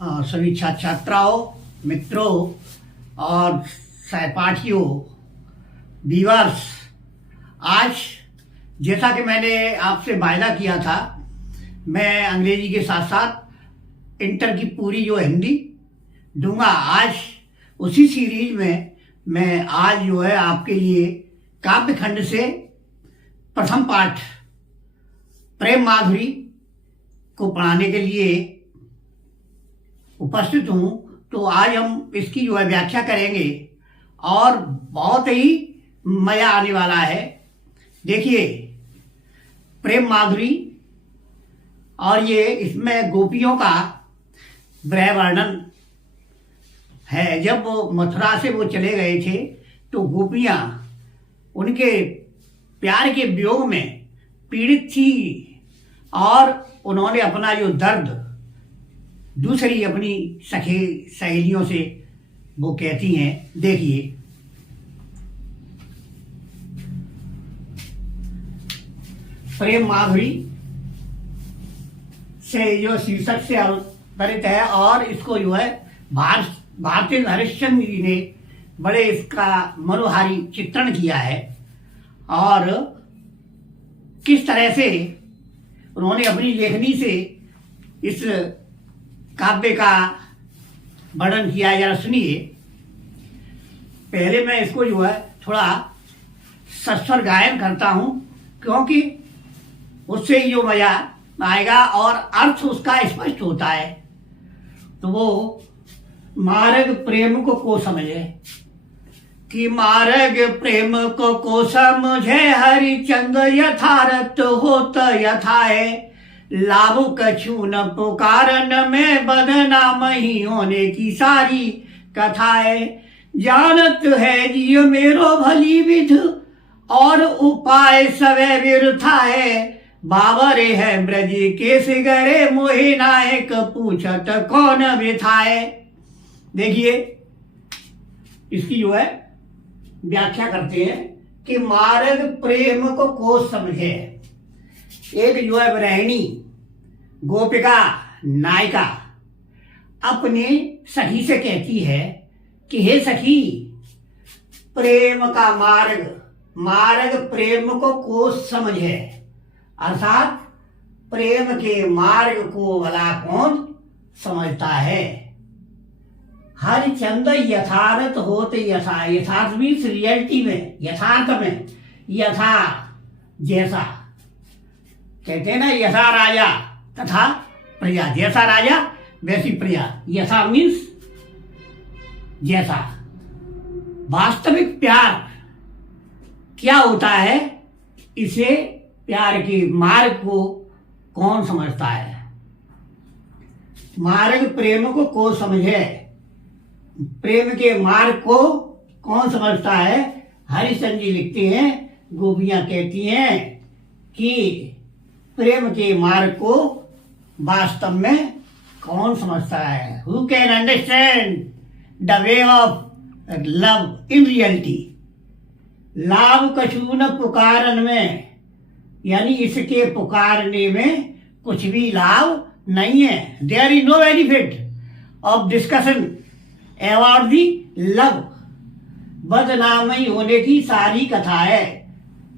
सभी छात्र छात्राओं, मित्रों और सहपाठियों, व्यूअर्स, आज जैसा कि मैंने आपसे वायदा किया था, मैं अंग्रेजी के साथ साथ इंटर की पूरी जो हिंदी दूंगा। आज उसी सीरीज में मैं आज जो है आपके लिए काव्य खंड से प्रथम पाठ प्रेम माधुरी को पढ़ाने के लिए उपस्थित हूँ। तो आज हम इसकी जो है व्याख्या करेंगे और बहुत ही मज़ा आने वाला है। देखिए, प्रेम माधुरी और ये इसमें गोपियों का विरह वर्णन है। जब वो मथुरा से वो चले गए थे तो गोपियाँ उनके प्यार के वियोग में पीड़ित थी और उन्होंने अपना जो दर्द दूसरी अपनी सखी सहेलियों से वो कहती हैं। देखिए, प्रेम माधुरी से जो शीर्षक से अवतरित है और इसको जो है भारतेंदु हरिश्चंद्र जी ने बड़े इसका मनोहारी चित्रण किया है और किस तरह से उन्होंने अपनी लेखनी से इस काव्य का वर्णन किया है, जरा सुनिए। पहले मैं इसको जो है थोड़ा सस्वर गायन करता हूँ, क्योंकि उससे ही जो मजा आएगा और अर्थ उसका स्पष्ट होता है। तो वो मार्ग प्रेम को समझे कि मार्ग प्रेम को समझे हरिचंद यथारथ होत यथाए लाभु कछु न पुकारन में बदनाम ही होने की सारी कथाएं जानत है जियो मेरो भली विध और उपाय सवे विरथा है बाबरे है ब्रज के सिगरे मोहे नायक पूछत कौन बिठाए। देखिए, इसकी जो है व्याख्या करते हैं कि मार्ग प्रेम को समझे। एक जो है गृहिणी गोपिका नायिका अपने सखी से कहती है कि हे सखी, प्रेम का मार्ग प्रेम को समझे, अर्थात प्रेम के मार्ग को भला कौन समझता है। हरिचंद यथार्थ होते यथार्थ मीन्स रियलिटी में, यथार्थ में, यथा जैसा कहते हैं ना, यथा राजा तथा प्रजा, जैसा राजा वैसी प्रजा। यथा मीन्स जैसा। वास्तविक प्यार क्या होता है, इसे प्यार के मार्ग को कौन समझता है। मार्ग प्रेम को समझे, प्रेम के मार्ग को कौन समझता है। हरिचंद्र जी लिखते हैं, गोपियां कहती हैं कि प्रेम के मार्ग को वास्तव में कौन समझता है। Who can understand the way of love in reality. लाभ कछु न पुकारन में, यानी इसके पुकारने में कुछ भी लाभ नहीं है। There is no benefit of discussion about the love. बदनामी होने की सारी कथा है,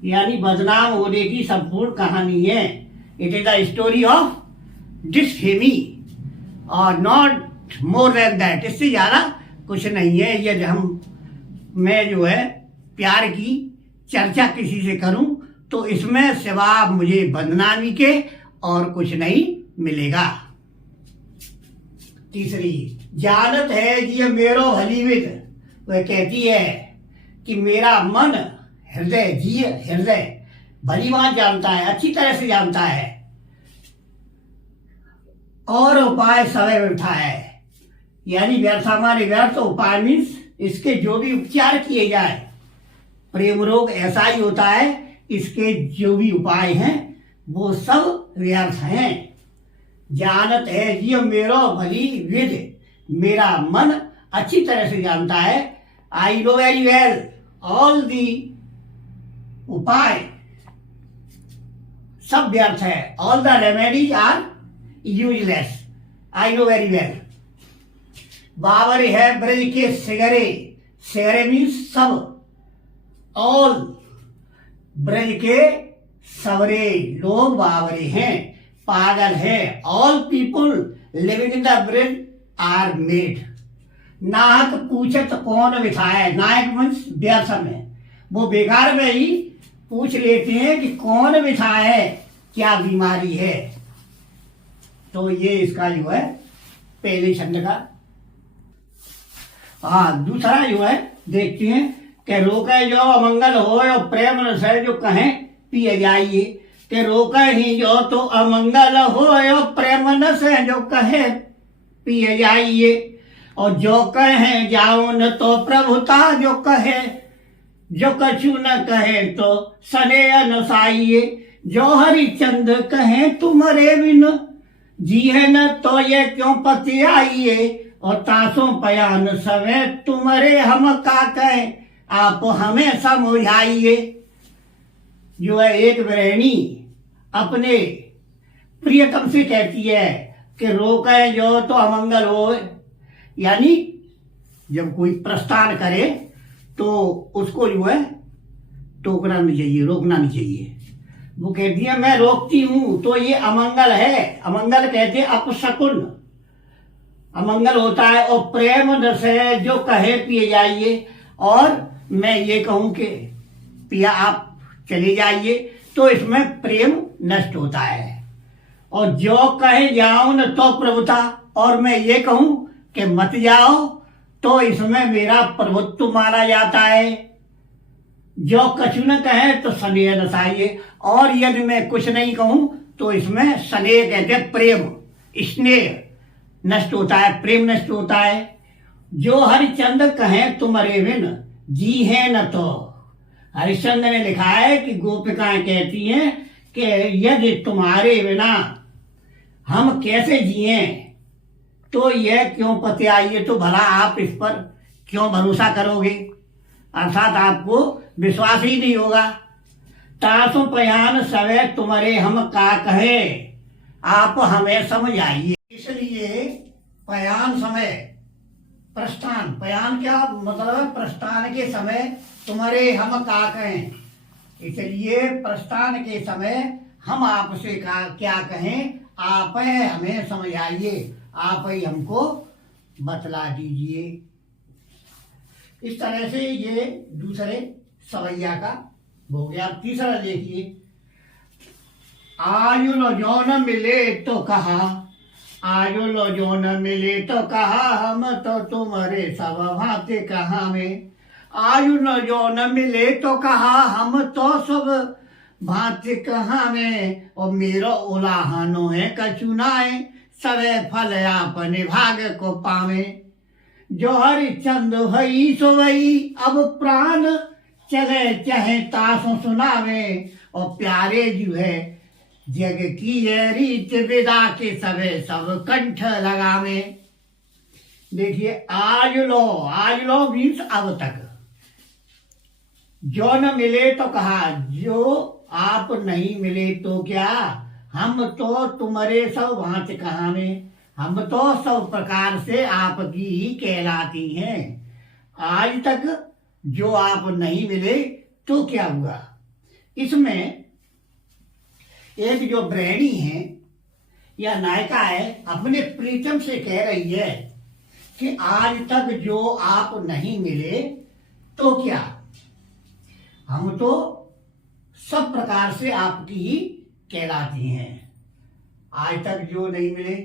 यानी बदनाम होने की संपूर्ण कहानी है। It is the story of डिसफेमी और नॉट मोर देन दैट। इससे ज्यादा कुछ नहीं है। ये मैं जो है प्यार की चर्चा किसी से करूं तो इसमें सिवा मुझे बदनामी के और कुछ नहीं मिलेगा। तीसरी, जानत है ये मेरो भलीविद। वह कहती है कि मेरा मन हृदय भली बात जानता है, अच्छी तरह से जानता है और उपाय समय व्यर्था है, यानी व्यर्था माने व्यर्थ। उपाय मीन्स इसके जो भी उपचार किए जाए। प्रेम रोग ऐसा ही होता है, इसके जो भी उपाय हैं वो सब व्यर्थ हैं। जानत है ये मेरो भली विध, मेरा मन अच्छी तरह से जानता है। I know very well all the उपाय सब व्यर्थ है। All the remedies are useless. I know very well. बावरे है ब्रज के सिगरे, सिगरे मीन्स सब, ऑल, ब्रज के सवरे लोग बावरे हैं, पागल है। All people living in the Brij are mad. नाहक पूछत कौन बिठाए, नायक मीन्स व्यर्थ में, वो बेकार में ही पूछ लेते हैं कि कौन बिठाए, क्या बीमारी है। तो ये इसका जो है पहले छंद का। हाँ, दूसरा जो है देखते हैं कि रोके जो अमंगल हो और प्रेम रस है जो कहें पिए जाइए, कि रोके ही जो तो अमंगल हो और प्रेम रस है जो कहे पिए जाइए, और जो कहे जाओ न तो प्रभुता जो कहे, जो कछु न कहे तो सने अनुसाइए, जो हरिचंद कहे तुम्हारे बिन जी है न तो ये क्यों पति आइए, और तासों पयान सवे तुम्हारे हम का कहे आप हमें समझाइए। जो है एक गृहिणी अपने प्रियतम से कहती है कि रोके जो तो अमंगल हो, यानी जब कोई प्रस्थान करे तो उसको जो है टोकना नहीं चाहिए, रोकना नहीं चाहिए। वो कहती है मैं रोकती हूं तो ये अमंगल है। अमंगल कहते हैं अपशकुन, अमंगल होता है। और प्रेम रस है जो कहे पिए जाइए, और मैं ये कहूं कि पिया आप चले जाइए तो इसमें प्रेम नष्ट होता है। और जो कहे जाओ न तो प्रभुता, और मैं ये कहूं कि मत जाओ तो इसमें मेरा प्रभुत्व माना जाता है। जो कछु न कहे तो स्नेह नसाइए, और यदि मैं कुछ नहीं कहूं तो इसमें स्नेह कहते हैं, प्रेम, स्नेह नष्ट होता है, प्रेम नष्ट होता है। जो हरिचंद कहे तुम्हारे बिन जी है न तो, हरिश्चंद्र ने लिखा है कि गोपिकाएं कहती हैं कि यदि तुम्हारे बिना हम कैसे जिए, तो यह क्यों पति आइए, तो भला आप इस पर क्यों भरोसा करोगे, अर्थात आपको विश्वास ही नहीं होगा। तासु पयान सवे तुम्हारे हम का कहे आप हमें समझाइए। इसलिए पयान समय, प्रस्थान, पयान क्या मतलब है, प्रस्थान के समय तुम्हारे हम का कहें, इसलिए प्रस्थान के समय हम आपसे क्या कहें, आप हमें समझाइए, आप ही हमको बतला दीजिए। इस तरह से ये दूसरे सवैया का हो गया। तीसरा देखिए, आयु लो जो न मिले तो कहा, आयु लो जो न मिले तो कहा, हम तो तुम्हारे सब भांति कहा में। आयु लो जो न मिले तो कहा, हम तो सब भांति कहा में। और मेरो उलाहनो है कचुनाए, सवे फल आपने भाग को पावे। जो हरिचंद भई सो वही, अब प्राण चले चाहे तासों सुनावे। और प्यारे जो है जग की ये रीत विदा के सवे सब कंठ लगावे। देखिए, आज लो मीन्स अब तक। जो न मिले तो कहा, जो आप नहीं मिले तो क्या, हम तो तुम्हारे सब भांत कहा में, हम तो सब प्रकार से आपकी ही कहलाती हैं। आज तक जो आप नहीं मिले तो क्या हुआ। इसमें एक जो गृहिणी है या नायिका है, अपने प्रीतम से कह रही है कि आज तक जो आप नहीं मिले तो क्या, हम तो सब प्रकार से आपकी ही कहलाती हैं। आज तक जो नहीं मिले,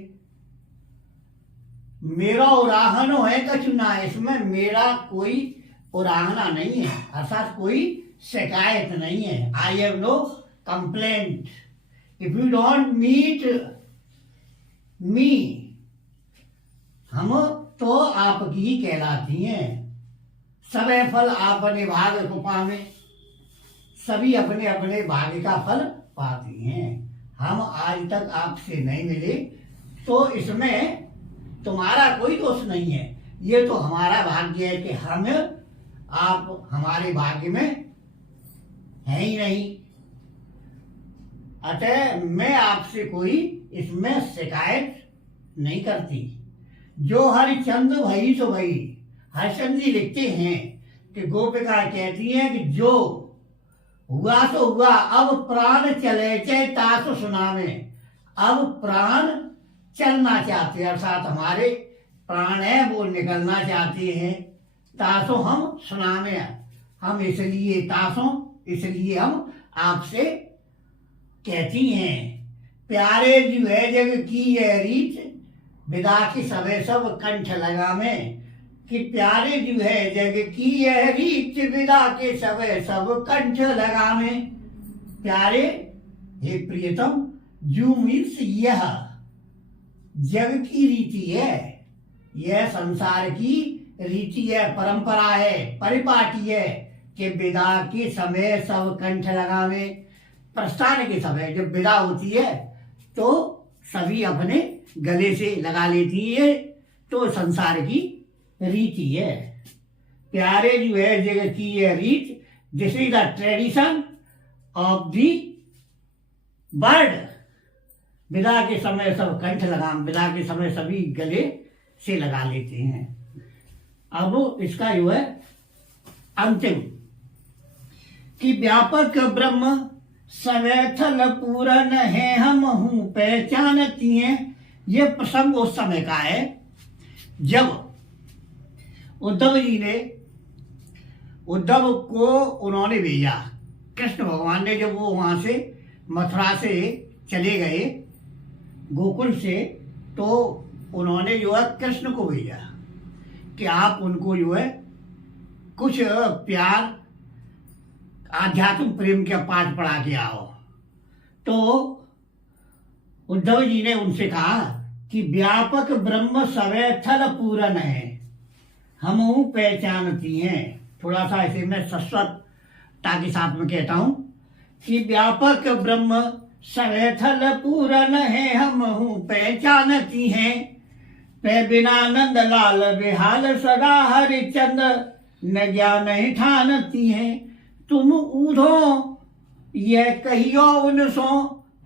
मेरा उराहनो है कचुना, इसमें मेरा कोई उराहना नहीं है, अर्थात कोई शिकायत नहीं है। I have no complaint if you don't meet me. हम तो आपकी ही कहलाती हैं। सबे फल अपने भाग को पावे, सभी अपने अपने भाग्य का फल पाती हैं। हम आज तक आपसे नहीं मिले तो इसमें तुम्हारा कोई दोष नहीं है, ये तो हमारा भाग्य है कि हम आप हमारे भाग्य में है ही नहीं। अतः मैं आपसे कोई इसमें शिकायत नहीं करती। जो हरिचंद भई सो भई। हरिचंद जी लिखते हैं कि गोपिका कहती हैं कि जो हुआ तो हुआ, अब प्राण चले चे तासो सुनावे। अब प्राण चलना चाहते हैं, अर्थात हमारे प्राण है वो निकलना चाहते हैं। तासो हम सुनावे, हम इसलिए तासो, इसलिए हम आपसे कहती हैं। प्यारे जो है जग की यह रीत, विदा की सबे सब कंठ लगावे। कि प्यारे जो है जग की यह रीत, विदा के सबे सब कंठ लगावे। प्यारे हे प्रियतम, जू मीन्स यह जग की रीति है, यह संसार की रीति है, परंपरा है, परिपाटी है कि विदा के समय सब कंठ लगावे। प्रस्थान के समय जब विदा होती है तो सभी अपने गले से लगा लेती है, तो संसार की रीति है। प्यारे जो है जगह की यह रीत, this is the tradition of the bird. विदा के समय सब कंठ लगा, विदा के समय सभी गले से लगा लेते हैं। अब इसका जो है अंतिम कि व्यापक ब्रह्म सवैथल पूरन है, हम हूं पहचानती हैं। ये प्रसंग उस समय का है जब उद्धव जी ने, उद्धव को उन्होंने भेजा, कृष्ण भगवान ने जब वो वहां से मथुरा से चले गए गोकुल से, तो उन्होंने जो है कृष्ण को भेजा कि आप उनको जो है कुछ प्यार आध्यात्मिक प्रेम के पाठ पढ़ा के आओ। तो उद्धव जी ने उनसे कहा कि व्यापक ब्रह्म सवैथल पूरन है, हम पहचानती हैं। थोड़ा सा ऐसे मैं सस्वरता के साथ में कहता हूं कि व्यापक ब्रह्म सवैथल पूरन है, हम पहचानती हैं। पे बिना नंद लाल बेहाल सदा हरिचंद, न ज्ञान ही ठानती हैं। तुम ऊधो यह कहियो उनसो,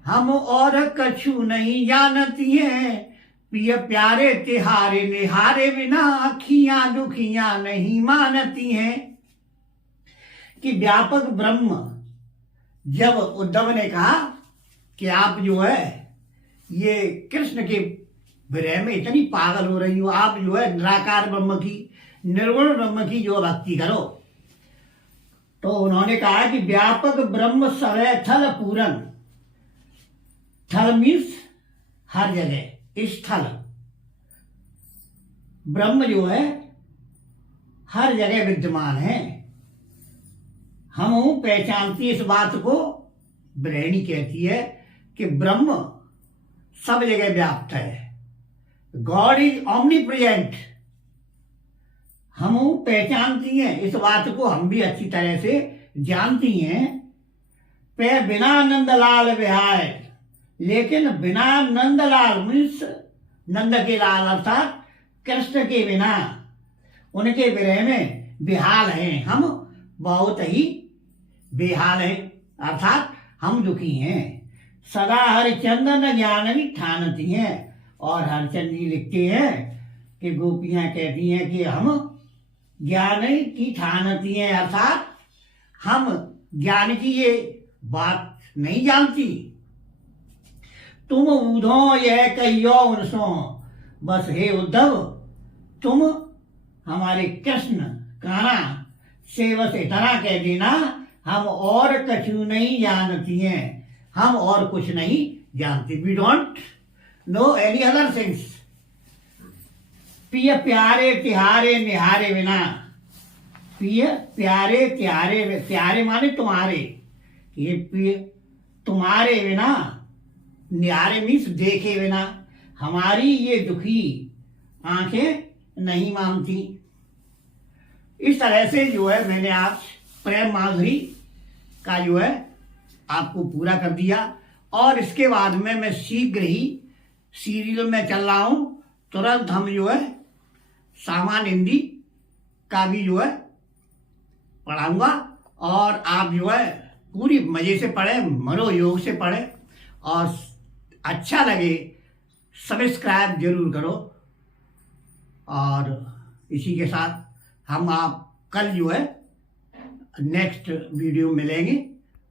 हम और कछु नहीं जानती हैं। प्रिय प्यारे तिहारे निहारे बिना, अखियां दुखियां नहीं मानती हैं। कि व्यापक ब्रह्म, जब उद्धव ने कहा कि आप जो है ये कृष्ण के विरह में इतनी पागल हो रही हो, आप जो है निराकार ब्रह्म की, निर्गुण ब्रह्म की जो भक्ति करो, तो उन्होंने कहा कि व्यापक ब्रह्म सवैथल पूरन। थल मीन्स हर जगह, स्थल, ब्रह्म जो है हर जगह विद्यमान है। हम पहचानती इस बात को, ब्रह्मणी कहती है कि ब्रह्म सब जगह व्याप्त है। God is omni present. हम पहचानती हैं इस बात को, हम भी अच्छी तरह से जानती हैं। पे बिना नंदलाल बिहार, लेकिन बिना नंदलाल मीन्स नंद के लाल अर्थात कृष्ण के बिना, उनके विरह में बेहाल हैं, हम बहुत ही बेहाल हैं, अर्थात हम दुखी हैं। सदा हरिचंदन ज्ञान भी ठानती हैं। और हरिचंद जी लिखते हैं कि गोपियां कहती हैं कि हम ज्ञान की ठानती हैं, अर्थात हम ज्ञान की ये बात नहीं जानती। तुम ऊधो यह कहियो उनसो, बस हे उद्धव तुम हमारे कृष्ण काना से बस इतना कह देना, हम और कछु नहीं जानती हैं, हम और कुछ नहीं जानती। We don't know any other things. प्रिय प्यारे तिहारे निहारे बिना, प्रिय प्यारे तिहारे, प्यारे माने तुम्हारे, ये प्रिय तुम्हारे बिना, निहारे मीन्स देखे बिना, हमारी ये दुखी आंखें नहीं मानती। इस तरह से जो है मैंने आज प्रेम माधुरी का जो है आपको पूरा कर दिया। और इसके बाद में मैं शीघ्र ही सीरियल में चल रहा हूं, तुरंत हम जो है सामान्य हिंदी का भी जो है पढ़ाऊंगा। और आप जो है पूरी मजे से पढ़ें, मनोयोग से पढ़ें, और अच्छा लगे सब्सक्राइब जरूर करो। और इसी के साथ हम आप कल जो है नेक्स्ट वीडियो मिलेंगे।